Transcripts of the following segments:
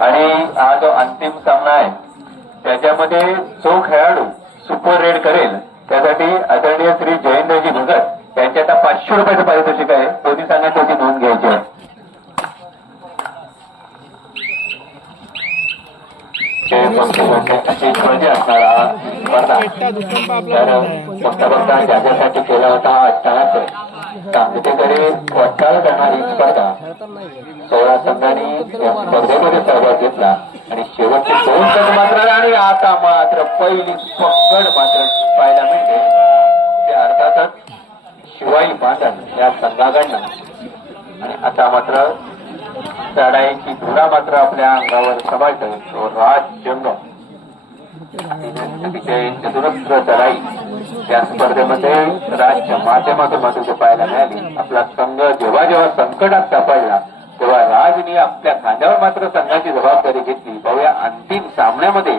आणि हा जो अंतिम सामना आहे त्याच्यामध्ये जो खेळाडू सुपर रेड करेल त्यासाठी आदरणीय श्री जयेंद्रजी भगत यांच्या आता 500 रुपयाचं पारितोषिक आहे. दोन्ही संघात त्याची नोंद घ्यायची आहे. अशी स्पर्धा असणारा स्पर्धा तर बघता बघता ज्याच्यासाठी केला होता अट्टहास सांगतेकडे वाटचाल करणारी स्पर्धा 16 संघांनी या स्पर्धेमध्ये सहभाग घेतला आणि शेवटचे 2 गट मात्र आणि आता मात्र पहिली पकड मात्र पाहायला मिळते ते अर्थातच शिवाई बांधण या संघाकडनं. आणि आता मात्र चढाईची धुरा मात्र आपल्या अंगावर सभाळतोय तो राज जंगम. अतिशय चतुरस्र चढाई या स्पर्धेमध्ये राजच्या माध्यमातून पाहायला मिळाली. आपला संघ जेव्हा जेव्हा संकटात सापडला तेव्हा राजनी आपल्या खांद्यावर मात्र संघाची जबाबदारी घेतली. पाहूया अंतिम सामन्यामध्ये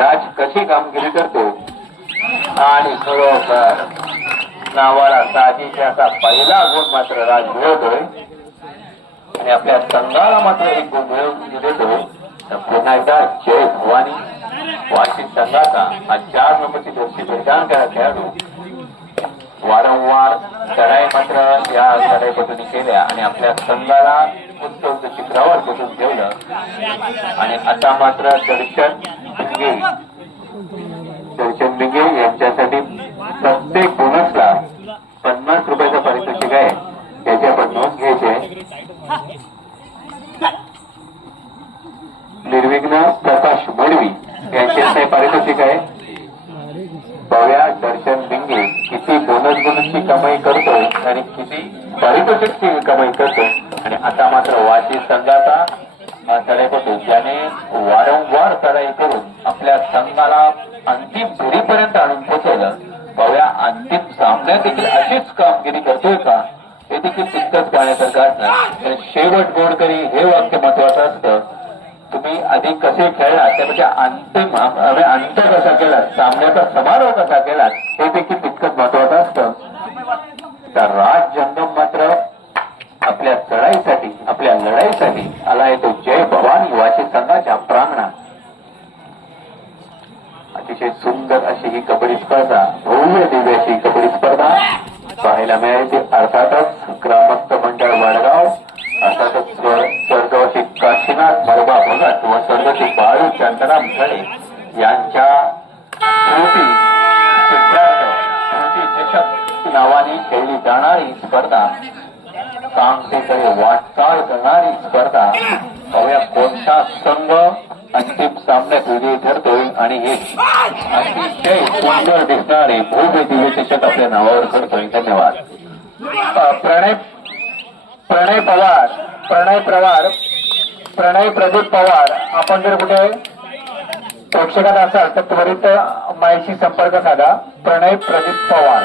राज कशी कामगिरी करतो आणि खरोखर नावाला साजेशी असा पहिला गुण मात्र राज मिळवतोय आणि आपल्या संघाला मात्र एक गुण मिळवून देतो. तर पुन्हा एकदा जय भवानी वाशी संघाचा हा 4 नंबरची जर्सी परिधान करा खेळाडू वारंवार चढाई मात्र या चढाईपटून केल्या आणि आपल्या संघाला उत्तम चित्रावर बसून ठेवलं. आणि आता मात्र दर्शन बिंगे यांच्यासाठी प्रत्येक बोनसला 50 रुपयाचं पारितोषिक आहे. त्याची आपण नोंद घ्यायचे. निर्विघ्न प्रकाश मडवी यांचे पारितोषिक आहे. पाहूया दर्शन बिंगे किती बोनसची कमाई करतो आणि किती पारितोषिकची कमाई करतो. आणि आता मात्र वाशी संघाचा चढाईपटू ज्याने वारंवार चढाई करून आपल्या संघाला अंतिम फेरीपर्यंत आणून पोहोचवलं. पाहूया अंतिम सामन्यात देखील अशीच कामगिरी करतोय का हे देखील तितकंच पाहण्यासारखं असतं. शेवट गोड करी हे वाक्य महत्वाचं असतं. तुम्ही आधी कसे खेळला त्यापेक्षा अंतिम अंत कसा केला सामन्याचा समारोह कसा केला हे देखील तितकंच महत्वाचं असतं. तर राज जंगम मात्र आपल्या चढाईसाठी आपल्या लढाईसाठी आला येतो जय भवानी वाशी संघाच्या प्रांगणात. अतिशय सुंदर अशी ही कबड्डी स्पर्धा भव्य दिव्य अशी कबड्डी स्पर्धा पाहायला मिळाली. अर्थातच ग्रामस्थ मंडळ वडगाव अर्थातच स्वर्गवासी काशीनाथ मरबा भगत व स्वर्गवासी बाळू शांताराम खडे यांच्या स्मृती चषक नावाने खेळली जाणारी स्पर्धा कामतेकडे वाटचाल करणारी स्पर्धा. पाहूया कोणता संघ अंतिम सामन्यात विजयी ठरतोय आणि हे अतिशय सुंदर दिसणारे भव्य दिव्य चषक आपल्या नावावर करतोय. धन्यवाद. प्रणय प्रदीप पवार आपण जर कुठे प्रेक्षकात असाल तर त्वरित माईशी संपर्क साधा. प्रणय प्रदीप पवार.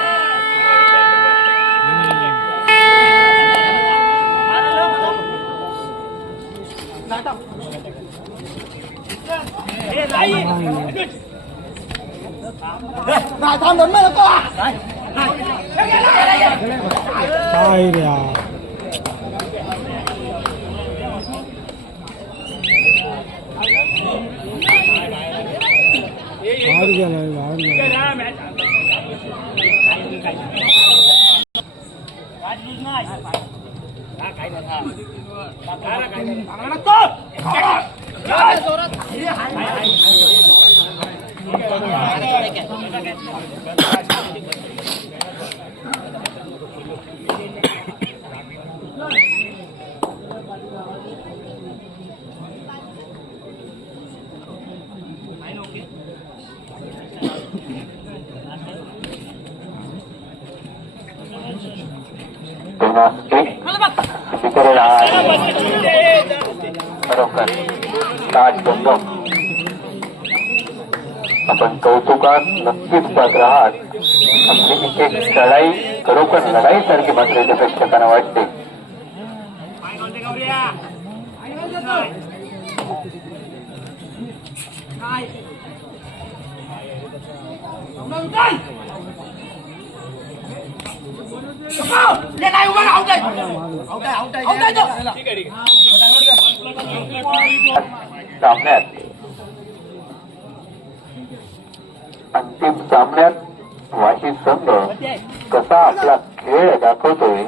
आपण कौतुकात नक्कीच पात्र आहात. आपली एक चढाई खरोखर लढाईसारखी मात्र इथे प्रेक्षकांना वाटते. सामन्यात अंतिम सामन्यात वाशी संघ कसा आपला खेळ दाखवतोय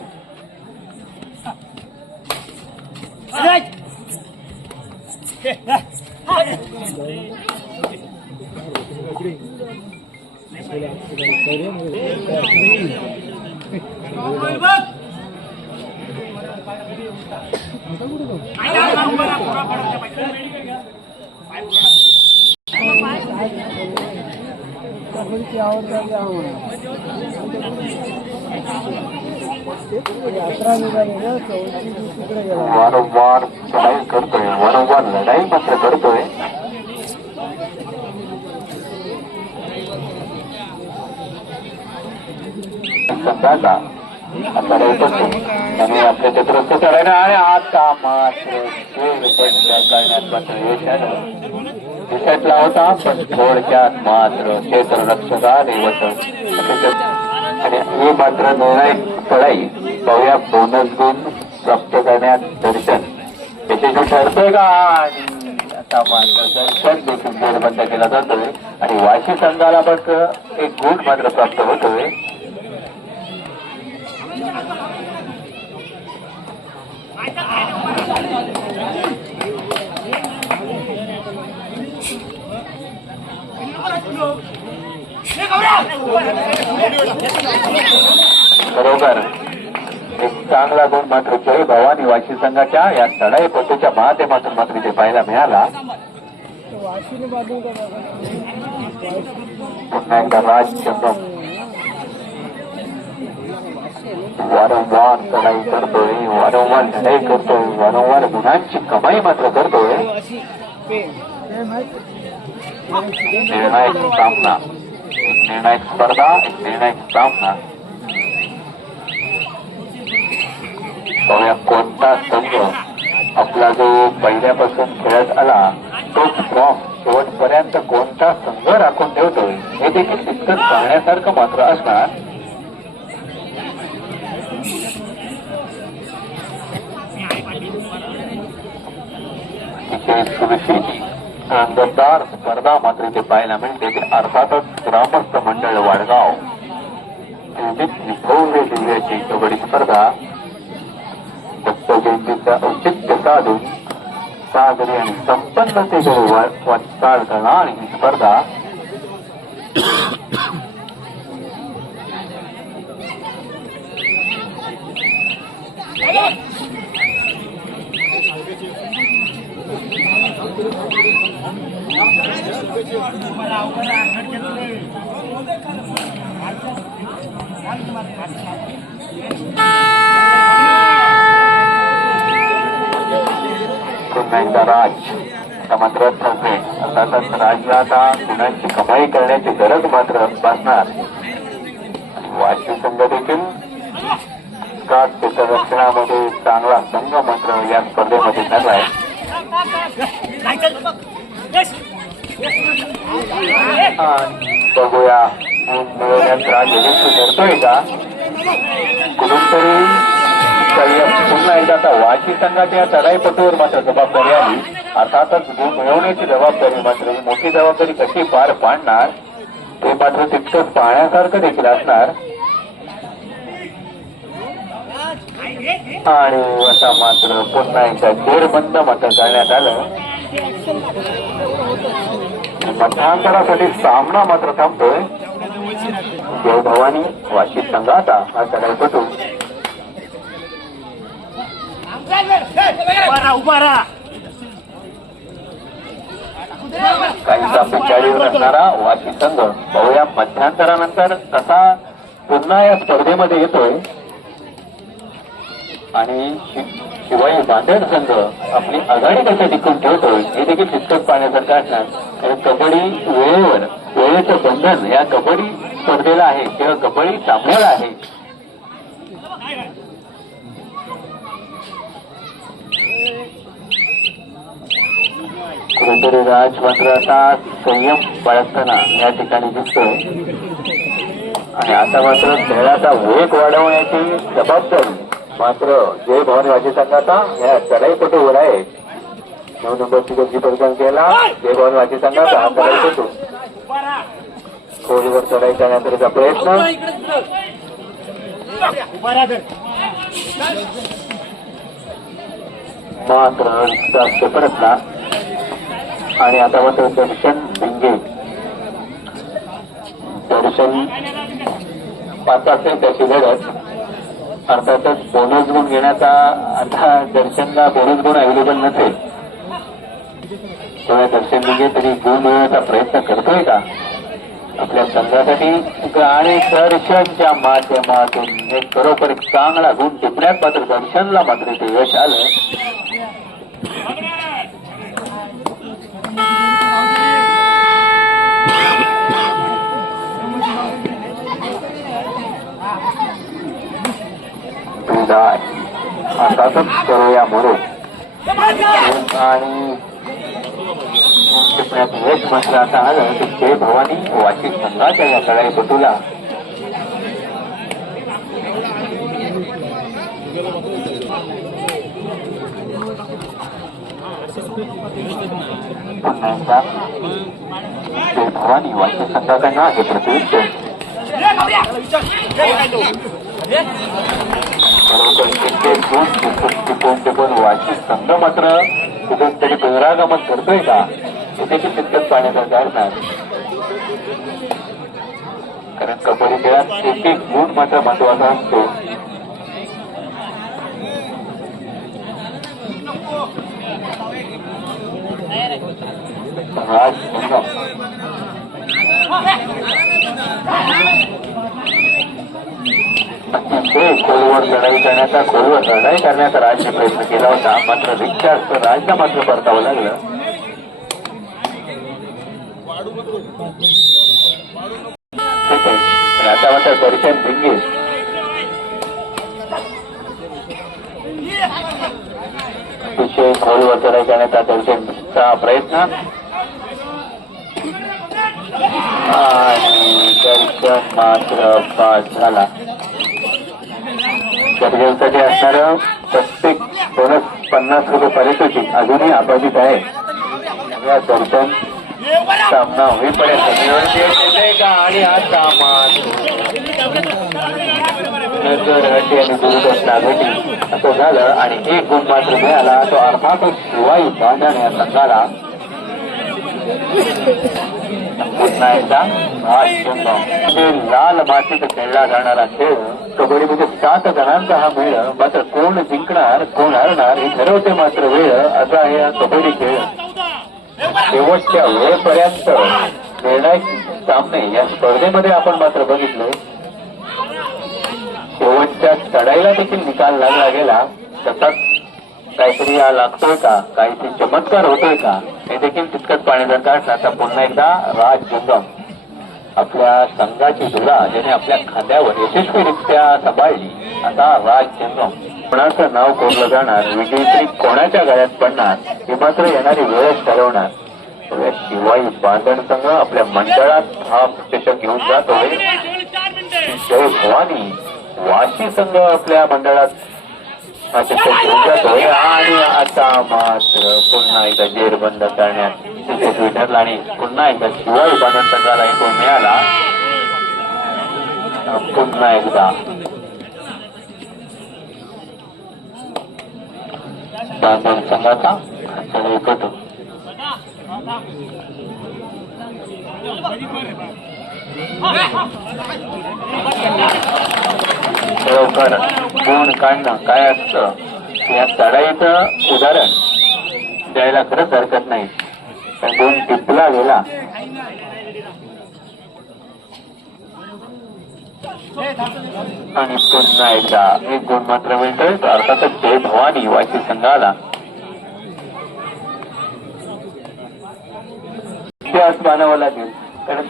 वारंवार लढाई करतोय वारंवार लढाई मात्र करतोय संघाचा आता करतो आणि आपल्या चतुरस्थ चढायला आणि आता मात्र करण्यात मात्र यश आलं दिसतला होता पण थोडक्यात मात्र क्षेत्ररक्षकाने आणि हे मात्र निर्णायक चढाई पाहूया बोनस गुण प्राप्त करण्यात दर्शन यशस्वी ठरतोय का आणि आता मात्र दर्शन देखील जोडबंद केला जातोय आणि वाशी संघाला पण एक गुण मात्र प्राप्त होतोय बरोबर एक चांगला गुण मात्र जय भवानी वाशी संघाच्या या चढाईपटूच्या माध्यमातून मात्र इथे पाहायला मिळाला पुन्हा एकदा राजचंद्र वारंवार चढाई करतोय वारंवार लढाई करतोय वारंवार गुणांची कमाई मात्र करतोय निर्णायक सामना एक निर्णायक स्पर्धा एक निर्णायक सामना कोणता संघ आपला जो पहिल्यापासून खेळत आला तोच फॉर्म शेवटपर्यंत कोणता संघ राखून ठेवतोय हे देखील तितकंच पाहण्यासारखं मात्र असणार सुरक्षेची अंगदार स्पर्धा मात्र इथे पाहायला मिळते ते अर्थातच ग्रामस्थ मंडळ वाडगाव भव्य दिव्याची कबड्डी स्पर्धा दत्त जयंतीचा औचित्य साधून सागरी आणि संपन्नतेकडे वाटचाल करणारी ही स्पर्धा राज मात्र ठरते अर्थातच राजला आता गुणांची कमाई करण्याची गरज मात्र भासणार वाशी संघ देखील क्षेत्ररक्षणामध्ये चांगला संघ मात्र या स्पर्धेमध्ये ठरलाय बघूया मिळवण्यात राज ठरतोय का कुठून तरी पुन्हा एकदा आता वाशी संघाच्या या चढाईपटूवर मात्र जबाबदारी आली अर्थातच गुण मिळवण्याची जबाबदारी मात्र ही मोठी जबाबदारी कशी पार पाडणार हे मात्र तितकंच पाहण्यासारखं देखील असणार आणि असा मात्र पुन्हा एकदा जेरबंद मात्र करण्यात आलं मध्यांतरासाठी सामना मात्र थांबतोय जय भवानी वाशी संघाचा हा चढाईपटू काहीसा पिछाडीवर असणारा वाशी संघ बहुया मध्यांतरानंतर कसा पुन्हा या स्पर्धेमध्ये येतोय आणि शिवाय बांधण संघ आपली आघाडी कशा टिकून ठेवतोय हे देखील तितकंच पाहण्यासारखं असणार कारण कबड्डी वेळेवर वेळेचं बंधन या कबड्डी स्पर्धेला आहे किंवा कबड्डी सामन्याला आहे कुठेतरी राज मात्र आता संयम बाळगताना या ठिकाणी दिसतोय आणि आता मात्र खेळाचा वेग वाढवण्याची जबाबदारी मात्र जय भवानी वाजी संघाचा या चढाईपटू वर आहे. 9 नंबरची गती परिधान केला जय भवानी वाजी संघाचा हा चढाईपटू खोलीवर चढाई करण्याचा प्रयत्न मात्र जास्त परतला. आणि आता मात्र दर्शन भिंगे दर्शन पाच असेल त्याची लढत. अर्थातच बोनस गुण घेण्याचा आता दर्शनला बोनस गुण अवेलेबल नसेल तेव्हा दर्शन भिंगे तरी गुण मिळवण्याचा प्रयत्न करतोय का आपल्या संघासाठी. आणि दर्शनच्या माध्यमातून एक बरोबर एक चांगला गुण टिपण्यात मात्र दर्शनला मात्र ते यश आलं. अर्थातच करूया म्हणून आणि यश मात्र आता आलं की जय भवानी वाची संघाच्या या चढाईपटूला जय भवानी वाची संघाकडनं हे प्रतिनिधित्व पण वाची संघ मात्र कुठेतरी पुनरागमन करतोय का हे देखील तितकंच पाहण्याचा असणार. कारण कबड्डी खेळात एक एक गुण मात्र महत्वाचा असतो. खोलवर लढाई करण्याचा राजने प्रयत्न केला होता मात्र रिचार्ज राजला मात्र परतावं लागलं. आता मात्र दर्शन भिंगे अतिशय खोलवर लढाई करण्याचा दर्शनचा प्रयत्न आणि दर्शन मात्र पास झाला. दर्शनसाठी असणारं प्रत्येक बोनस 50 रुपये पारितोषिक अजूनही अबाधित आहे. या दर्शन सामना होईपर्यंत आणि हा सामान नजर हटी आणि दुर्घटना घटी असं झालं आणि एक गुण मात्र मिळाला तो अर्थातच शिवाई बांधण या संघाला. पुन्हा एकदा लाल मातीत खेळला जाणारा खेळ कबड्डीमध्ये 7 जणांचा हा मेळ मात्र कोण जिंकणार कोण हरणार हे ठरवते मात्र वेळ असा आहे हा कबड्डी खेळ. शेवटच्या वेळेपर्यंत निर्णायक सामने या स्पर्धेमध्ये आपण मात्र बघितले. शेवटच्या चढाईला देखील निकाल लागला गेला. तसाच काहीतरी हा लागतोय का काहीतरी चमत्कार होतोय का हे देखील तितकंच पाहण्यासारखं असं. आता पुन्हा एकदा राज जंगम आपल्या संघाची धुरा ज्याने आपल्या खांद्यावर यशस्वीरित्या सांभाळली. आता राज जंगम कोणाचं नाव कोरलं जाणार विजयी कोणाच्या गळ्यात पडणार हे मात्र येणारी वेळच ठरवणार. शिवाई बांधण संघ आपल्या मंडळात हा चषक घेऊन जातोय. जय भवानी वाशी संघ आपल्या मंडळात हा चषक घेऊन जातोय. आणि आता मात्र पुन्हा एकदा जेरबंद करण्यात यशस्वी ठरला आणि पुन्हा एकदा शिवाई बांधण संघाला एक मिळाला. पुन्हा एकदा बांधण संघाचा चढाईपटू खरोखर गुण काढणं काय असतं या चढाईचं उदाहरण द्यायला खरंच हरकत नाही. पण गुण टिपला गेला आणि पुन्हा एकदा एक गुण मात्र मिळतोय. अर्थातच जय भवानी वाची संघाला इतिहास मानावा लागेल. कारण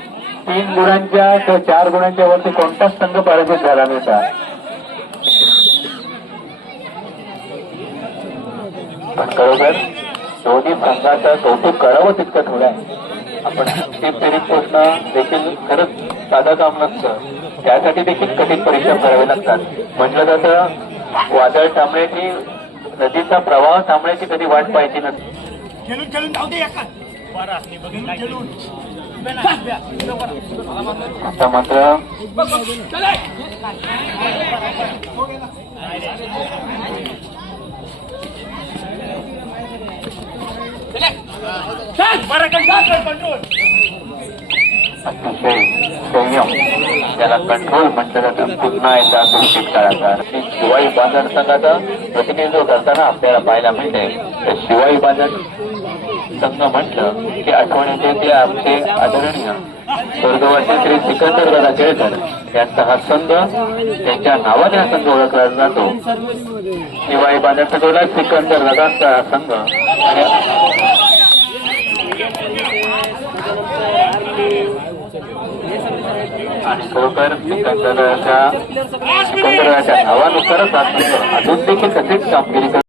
3 गुणांच्या किंवा 4 गुणांच्या वरती कोणताच संघ पराजित झाला नव्हता. पण खरोखर दोन्ही संघाचं कौतुक करावं तितकं थोडं आहे. आपण टीम फेरीत पोचणं देखील खरंच साधं काम नसतं. त्यासाठी देखील कठीण परिश्रम करावे लागतात. म्हटलं जातं वादळ थांबण्याची, नदीचा प्रवाह थांबण्याची कधी वाट पाहायची नसते. आता मात्र अतिशय संयम, त्याला कंट्रोल म्हटलं जातं. पुन्हा एकदा घोषित करायचा. शिवाई बाजार संघाचा प्रतिनिधित्व करताना आपल्याला पाहायला मिळते. तर शिवाई बाजार संघ म्हटलं की आठवणीचे ते आमचे आदरणीय स्वर्गवासी श्री सिकंदर दादा केळकर यांचा हा संघ, त्यांच्या नावाने हा संघ ओळखला जातो. शिवाई बाजार संघाला सिकंदर दादांचा हा संघ आणि खरोखर सिकंदराच्या नावानुसारच हा संघ अजून देखील तसेच कामगिरी